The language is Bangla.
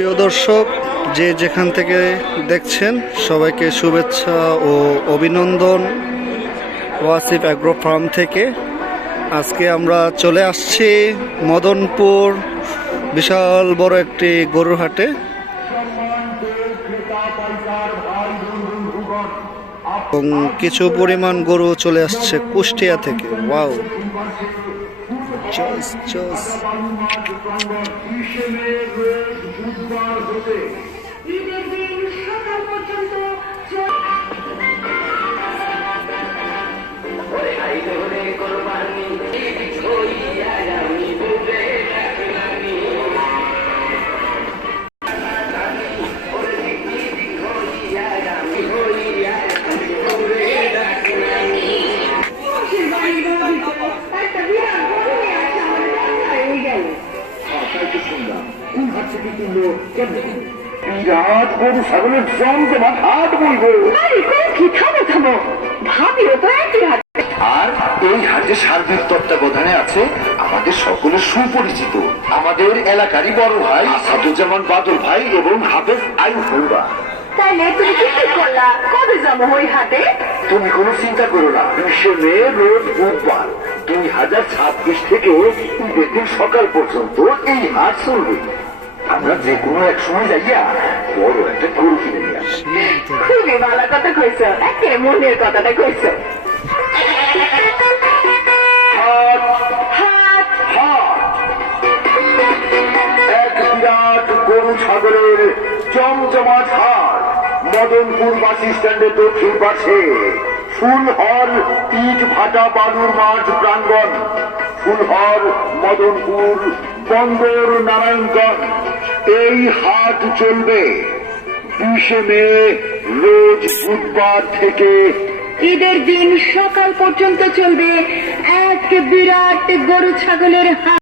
প্রিয় দর্শক, যে যেখান থেকে দেখছেন সবাইকে শুভেচ্ছা ও অভিনন্দন ওয়াসিফ অ্যাগ্রো ফার্ম থেকে। আজকে আমরা চলে আসছি মদনপুর বিশাল বড় একটি গরুর হাটে। এবং কিছু পরিমাণ গরু চলে আসছে কুষ্টিয়া থেকে। ওয়াও, জোস জোস। বিরাট গরু ছাগলের জমজমাট হাট বলবো। ভাবিও তো একই হাট। আর এই হাটে সার্বিক তত্ত্বাবধানে আছে আমাদের সকলের সুপরিচিত আমাদের এলাকারই বড় ভাই আসাদুজ্জামান বাদল ভাই এবং হাফেজ আইয়ুব ভাইয়া। তাইলে তুমি কি ঠিক করলা? কবে যাবো ওই হাটে? তুমি কোনো চিন্তা করো না, 20 মে রোজ বুধবার 2026 থেকে ঈদের দিন সকাল পর্যন্ত এই হাট চলবে। আমরা যে কোনো এক সময় যাইয়া বড় একটা গরু কিনে নিয়ে আসি। খুবই ভালো কথা কইছো, একে মনের কথাটা কইছো। হাট হাট হাট, এক বিরাট গরু ছাগলের জমজমাট হাট মদনপুর বাস স্ট্যান্ডের দক্ষিণ পাশে ফুলহর ইট ভাটা বালুর মাঠ প্রাঙ্গণ, ফুলহর মদনপুর বন্দর নারায়ণগঞ্জ। এই হাট চলবে 20 মে রোজ বুধবার থেকে ঈদের দিন সকাল পর্যন্ত চলবে এক বিরাট গরু ছাগলের হাট।